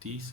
3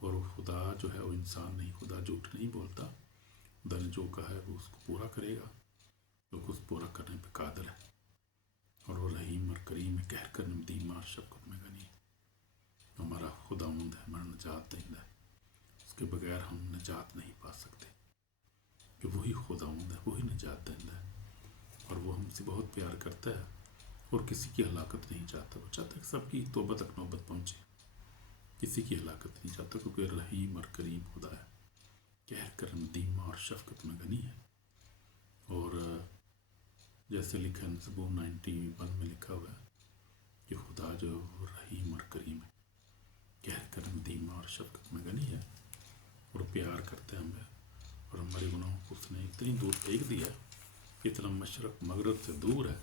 اور وہ خدا جو ہے وہ انسان نہیں، خدا جھوٹ نہیں بولتا، خدا نے جو کہا ہے وہ اس کو پورا کرے گا، جو کچھ پورا کرنے پہ قادر ہے، اور وہ رحیم اور کریم ہے، قہر کرنے میں دیم اور شفقت میں غنی ہے۔ ہمارا خداوند ہے، ہمارا نجات دہندہ ہے، اس کے بغیر ہم نجات نہیں پا سکتے، کہ وہی خداوند ہے، وہی نجات دہندہ ہے، اور وہ ہم سے بہت پیار کرتا ہے اور کسی کی ہلاکت نہیں چاہتا۔ وہ چاہتا ہے کہ سب کی توبہ تک نوبت پہنچے، کسی کی ہلاکت نہیں چاہتا، کیونکہ رحیم اور کریم خدا ہے، قہر کرم دیما اور شفقت میں غنی ہے۔ اور جیسے لکھا ہے زبور 91 میں لکھا ہوا ہے کہ خدا جو رحیم اور کریم ہے، قہر کرم دیما اور شفقت میں غنی ہے، اور پیار کرتے ہیں ہمیں، اور ہمارے گناہوں کو اس نے اتنی دور پھینک دیا کہ اتنا مشرق مغرب سے دور ہے،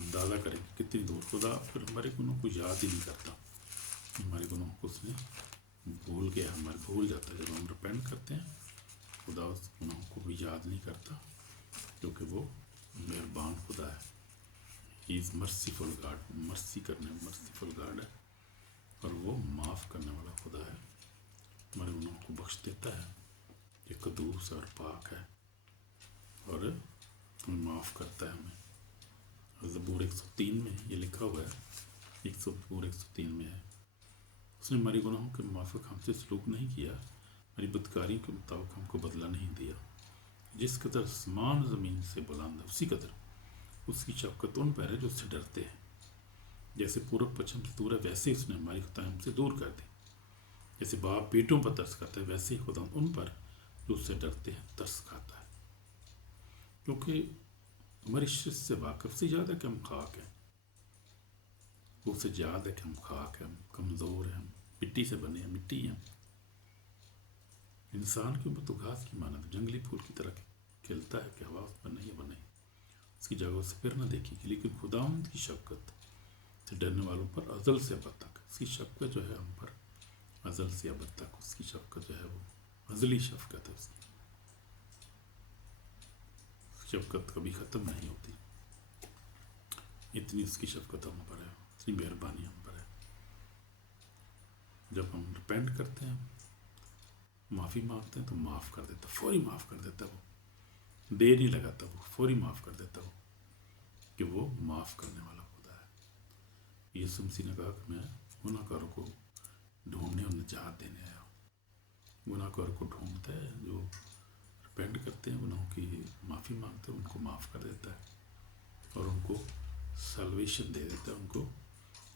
اندازہ کریں کہ کتنی دور۔ خدا پھر ہمارے گناہوں کو یاد ہی نہیں کرتا، ہمارے گناہوں کو اس نے بھول گیا، ہمارے بھول جاتا ہے۔ جب ہم ریپینٹ کرتے ہیں خدا اس گناہوں کو بھی یاد نہیں کرتا، کیونکہ وہ مہربان خدا ہے، he is merciful God, merciful God ہے، اور وہ معاف کرنے والا خدا ہے، ہمارے گناہوں کو بخش دیتا ہے، یہ قدوس اور پاک ہے، اور ہمیں معاف کرتا ہے ہمیں۔ زبور 103 میں یہ لکھا ہوا ہے، زبور 103 میں ہے، اس نے ہماری گناہوں کے موافق ہم سے سلوک نہیں کیا، ہماری بدکاری کے مطابق ہم کو بدلہ نہیں دیا۔ جس قدر آسمان زمین سے بلند ہے اسی قدر اس کی شفقت ان پر ہے جو اس سے ڈرتے ہیں۔ جیسے پورب پچھم سے دور ہے ویسے اس نے ہماری خطائیں ہم سے دور کر دی۔ جیسے باپ بیٹوں پر ترس کرتا ہے ویسے ہی خدا ان پر جو اس سے ڈرتے ہیں ترس کھاتا ہے، کیونکہ ہماری شرط سے واقف سے یاد ہے کہ ہم خاک ہیں، وہ سے یاد ہے کہ ہم خاک ہیں، ہم کمزور ہیں، ہم مٹی سے بنے ہیں، مٹی ہیں۔ انسان کی عمر تو گھاس کی مانند جنگلی پھول کی طرح کھلتا ہے کہ ہوا اس پر نہیں بنے، اس کی جگہ سے پھر نہ دیکھے گی، لیکن خداوند کی شفقت سے ڈرنے والوں پر ازل سے ابد تک، اس کی شفقت جو ہے ہم پر ازل سے ابد تک، اس کی شفقت جو ہے وہ ازلی شفقت ہے، اس کی شفقت کبھی ختم نہیں ہوتی، اتنی اس کی شفقت ہم پر ہے، اتنی مہربانی ہم پر ہے۔ جب ہم ریپینٹ کرتے ہیں، معافی مانگتے ہیں تو معاف کر دیتا، فوری معاف کر دیتا، وہ دیر نہیں لگاتا، وہ فوری معاف کر دیتا، وہ کہ وہ معاف کرنے والا خدا ہے۔ یسوع مسیح نے کہا کہ میں گناہ کاروں کو ڈھونڈنے اور نجات دینے آیا ہوں۔ گناہ کاروں کو ڈھونڈتا ہے، جو ریپینٹ کرتے ہیں، گناہوں کی معافی مانگتے ہیں، ان کو معاف کر دیتا ہے، اور ان کو سلویشن دے دیتا ہے، ان کو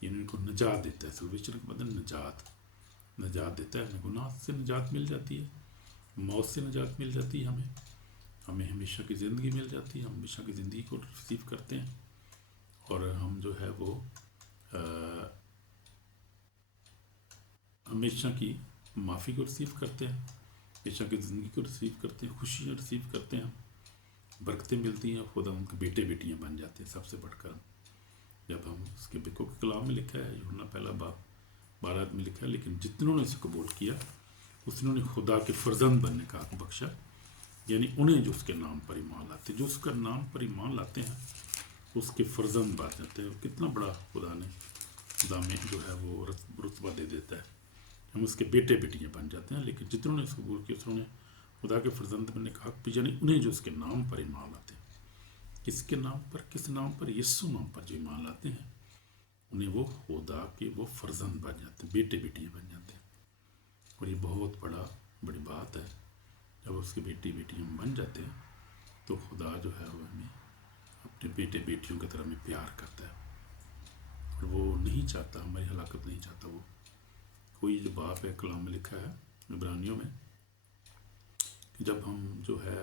یعنی ان کو نجات دیتا ہے۔ سلویشن کا مطلب نجات دیتا ہے، ہمیں گناہ سے نجات مل جاتی ہے، موت سے نجات مل جاتی ہے، ہمیں ہمیشہ کی زندگی مل جاتی ہے، ہم ہمیشہ کی زندگی کو ریسیو کرتے ہیں، اور ہم جو ہے وہ ہمیشہ کی معافی کو ریسیو کرتے ہیں، ہمیشہ کی زندگی کو ریسیو کرتے ہیں، خوشیاں ریسیو کرتے ہیں، برکتیں ملتی ہیں، خدا ان کے بیٹے بیٹیاں بن جاتے ہیں سب سے بڑھ کر۔ جب ہم اس کے بکو کے کلام میں لکھا ہے، یوحنا پہلا باب 12 میں لکھا ہے، لیکن جتنوں نے اسے قبول کیا اتنوں نے خدا کے فرزند بننے کا حق بخشا، یعنی انہیں جو اس کے نام پر ایمان لاتے ہیں، جو اس کا نام پر ایمان لاتے ہیں اس کے فرزند بن جاتے ہیں۔ کتنا بڑا خدا میں جو ہے وہ رتبہ دے دیتا ہے، ہم اس کے بیٹے بیٹیاں بن جاتے ہیں۔ لیکن جتنوں نے اس کو قبول کیا اتنوں نے خدا کے فرزند بننے کا حق بھی، یعنی انہیں جو اس کے نام پر ایمان لاتے ہیں۔ کس کے نام پر؟ کس نام پر؟ یسوع نام پر جو ایمان لاتے ہیں انہیں وہ خدا کے وہ فرزند بن جاتے ہیں، بیٹے بیٹیاں بن جاتے ہیں۔ اور یہ بہت بڑی بات ہے، جب اس کے بیٹے بیٹیاں بن جاتے ہیں تو خدا جو ہے وہ ہمیں اپنے بیٹے بیٹیوں کی طرح ہمیں پیار کرتا ہے، اور وہ نہیں چاہتا ہماری ہلاکت نہیں چاہتا۔ وہ کوئی جو باپ ہے، کلام میں لکھا ہے عبرانیوں میں، کہ جب ہم جو ہے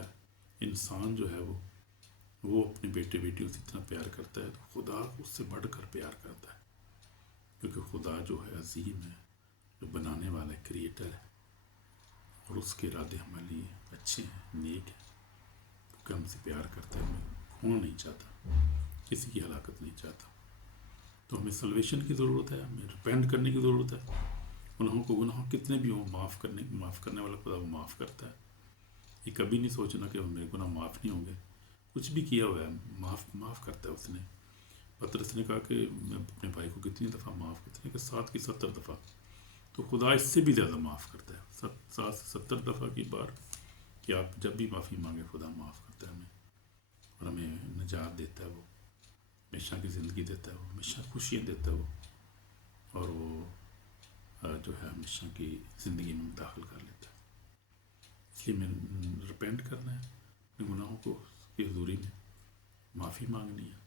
انسان جو ہے وہ اپنے بیٹے بیٹیوں سے اتنا پیار کرتا ہے تو خدا اس سے بڑھ کر پیار کرتا ہے، کیونکہ خدا جو ہے عظیم ہے، جو بنانے والا کریٹر ہے، اور اس کے ارادے ہمارے لیے اچھے ہیں، نیک ہیں، کیونکہ ہم سے پیار کرتا ہے، ہمیں کھونا نہیں چاہتا، کسی کی ہلاکت نہیں چاہتا۔ تو ہمیں سلویشن کی ضرورت ہے، ہمیں ریپینٹ کرنے کی ضرورت ہے، گناہوں کتنے بھی ہوں معاف کرنے والا خدا وہ معاف کرتا ہے۔ یہ کبھی نہیں سوچنا کہ میرے گناہ معاف نہیں ہوں گے، کچھ بھی کیا ہوا ہے معاف کرتا ہے اس نے۔ پطرس نے کہا کہ میں اپنے بھائی کو کتنی دفعہ معاف کرتا ہے کہ 7 کی 70 دفعہ، تو خدا اس سے بھی زیادہ معاف کرتا ہے. 60 سے 70 دفعہ کی بار کہ آپ جب بھی معافی مانگے خدا معاف کرتا ہے ہمیں اور ہمیں نجات دیتا ہے. وہ ہمیشہ کی زندگی دیتا ہے, وہ ہمیشہ خوشیاں دیتا ہے وہ, اور وہ جو ہے ہمیشہ کی زندگی میں داخل کر لیتا ہے. اس لیے میں ریپینٹ کرنا ہے اپنے گناہوں کو اس کی حضوری میں, معافی مانگنی ہے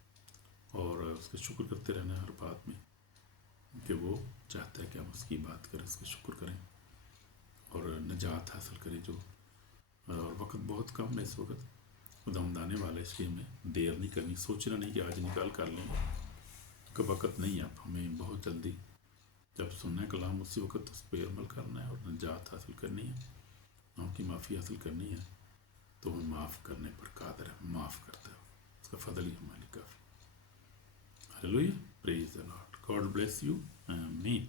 اور اس کا شکر کرتے رہنا ہے ہر بات میں, کہ وہ چاہتا ہے کہ ہم اس کی بات کریں, اس کا شکر کریں اور نجات حاصل کریں. جو اور وقت بہت کم ہے اس وقت, خدا آنے والا ہے, اس لیے ہمیں دیر نہیں کرنی, سوچنا نہیں کہ آج نکال کر لیں کہ وقت نہیں ہے. اب ہمیں بہت جلدی جب سننا ہے کلام اسی وقت اس پہ عمل کرنا ہے اور نجات حاصل کرنی ہے, ہم کی معافی حاصل کرنی ہے. تو وہ معاف کرنے پر قادر ہے, معاف کرتا ہے, اس کا فضل ہی ہمارے لیے کافی. ہیلویا, پریز دی لارڈ, گاڈ بلیس یو, آمین.